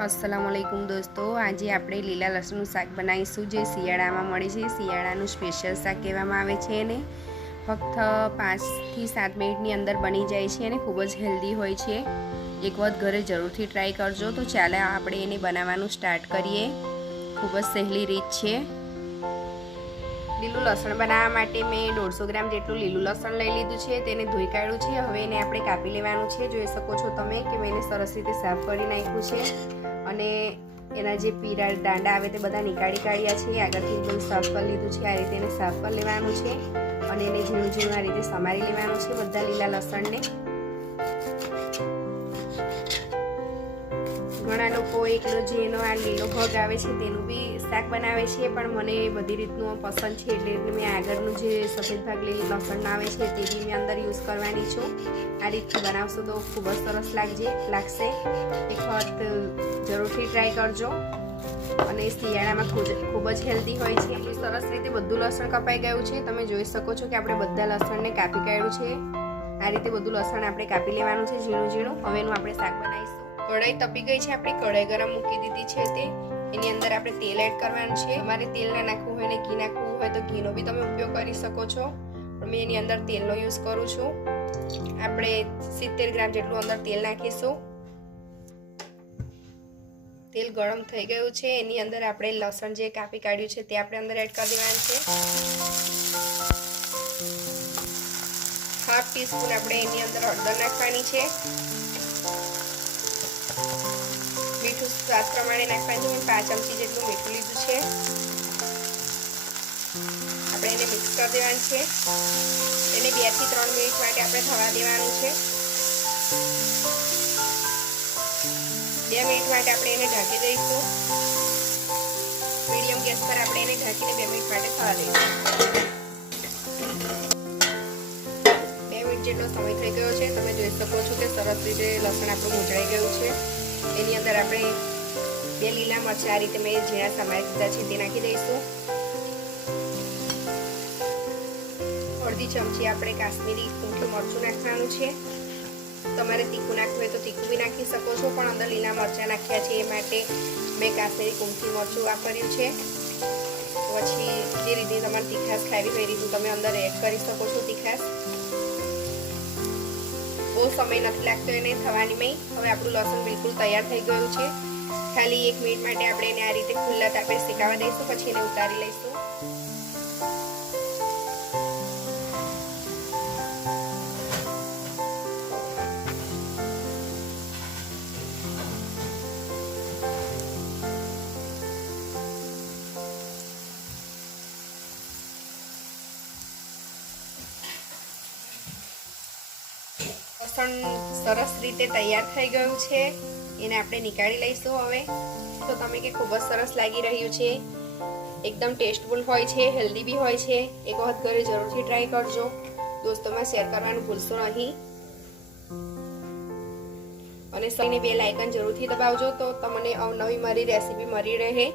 અસલામ વાલેકુમ દોસ્તો, આજે આપણે લીલા લસણનું શાક બનાવીશું જે શિયાળામાં મળે છે. શિયાળાનું સ્પેશિયલ શાક કહેવામાં આવે છે અને ફક્ત પાંચથી સાત મિનિટની અંદર બની જાય છે અને ખૂબ જ હેલ્ધી હોય છે. એક વખત ઘરે જરૂરથી ટ્રાય કરજો. તો ચાલે આપણે એને બનાવવાનું સ્ટાર્ટ કરીએ. ખૂબ જ સહેલી રીત છે. લીલું લસણ બનાવવા માટે મેં દોઢસો ગ્રામ જેટલું લીલું લસણ લઈ લીધું છે, તેને ધોઈ કાઢ્યું છે. હવે એને આપણે કાપી લેવાનું છે. જોઈ શકો છો તમે કે મેં એને સરસ રીતે સાફ કરી નાખ્યું છે. અને એના જે પીરા દાંડા આવે તે બધા નીકાળી કાઢ્યા છે. આગળથી એકદમ સાફ કરી લીધું છે. આ રીતે એને સાફ કરી લેવાનું છે. અને એને ઝીણું ઝીણું આ રીતે સમારી લેવાનું છે બધા લીલા લસણને. ઘણા લોકો એકલો જે એનો આ લીલો ભગ આવે છે, તેનું બી શાક બનાવે છે, પણ મને બધી રીતનું પસંદ છે, એટલે મેં આગળનું જે સફેદ ભાગ લીલી લસણ આવે છે, તે બી મેં અંદર યુઝ કરવાની છું. આ રીતથી બનાવશો તો ખૂબ જ સરસ લાગજે, લાગશે. એક વખત જરૂરથી ટ્રાય કરજો. અને શિયાળામાં ખૂબ જ હેલ્ધી હોય છે, એટલું સરસ રીતે બધું લસણ કપાઈ ગયું છે. તમે જોઈ શકો છો કે આપણે બધા લસણને કાપી કાઢ્યું છે. આ રીતે બધું લસણ આપણે કાપી લેવાનું છે ઝીણું ઝીણું. હવે એનું આપણે શાક બનાવીશું. કઢાઈ તપી ગઈ છે. આપણી કઢાઈ ગરમ મૂકી દીધી છે તે. એની અંદર આપણે તેલ એડ કરવાનું છે. મારે તેલ ના નાખવું હોય ને ઘી નાખવું હોય તો ઘીનો બી તમે ઉપયોગ કરી શકો છો. પણ મેં એની અંદર તેલનો યુઝ કરું છું. આપણે સિત્તેર ગ્રામ જેટલું અંદર તેલ નાખીશું. તેલ ગરમ થઈ ગયું છે. એની અંદર આપણે લસણ જે કાપી કાઢ્યું છે તે આપણે અંદર એડ કરી દેવાનું છે. હાફ ટીસ્પૂન આપણે એની અંદર હળદર નાખવાની છે. સ્વાદ પ્રમાણે નાખવાનું છે પાંચ ચમચી જેટલું મીઠું લીધું છે. આપણે એને મિક્સ કરી દેવાનું છે. એને બેથી ત્રણ મિનિટ માટે આપણે થવા દેવાનું છે. બે મિનિટ માટે આપણે એને ઢાંકી દઈશું. મીડિયમ ગેસ પર આપણે એને ઢાંકીને બે મિનિટ માટે થવા દઈશું. જેટલો સમય થઈ ગયો છે. તમે જોઈ શકો છો કે સરસ રીતે લસણ આપણું મૂંઝાઈ ગયું છે. એની અંદર આપણે બે લીલા મરચાં આ રીતે મેં ઝીણા સમારી દીધા છે, તે નાખી દઈશું. અડધી ચમચી આપણે કાશ્મીરી ઊંઠું મરચું નાખવાનું છે. તમારે તીખું નાખવું હોય તો તીખું બી નાખી શકો છો, પણ અંદર લીલા મરચાં નાખ્યા છે, એ માટે મેં કાશ્મીરી કુમથી મરચું વાપર્યું છે. પછી જે રીતે તમારે તીખાશ ખાવી હોય એ રીતનું તમે અંદર એડ કરી શકો છો તીખાશ બહુ સમય નથી લાગતો એને થવાની હવે આપણું લસણ બિલકુલ તૈયાર થઈ ગયું છે. ખાલી એક મિનિટ માટે આપણે એને આ રીતે ખુલ્લા તાપે શેકાવા દઈશું, પછી એને ઉતારી લઈશું. લસણ સરસ રીતે તૈયાર થઈ ગયું છે. એને આપણે નીકાળી લઈશું હવે. તો તમે કે ખૂબ જ સરસ લાગી રહ્યું છે. એકદમ ટેસ્ટફુલ હોય છે, હેલ્ધી બી હોય છે. એક વખત ઘરે જરૂરથી ટ્રાય કરજો. દોસ્તોમાં શેર કરવાનું ભૂલશો નહીં. અને સૌને બે લાઇકન જરૂરથી દબાવજો તો તમને અવનવી મારી રેસીપી મળી રહે.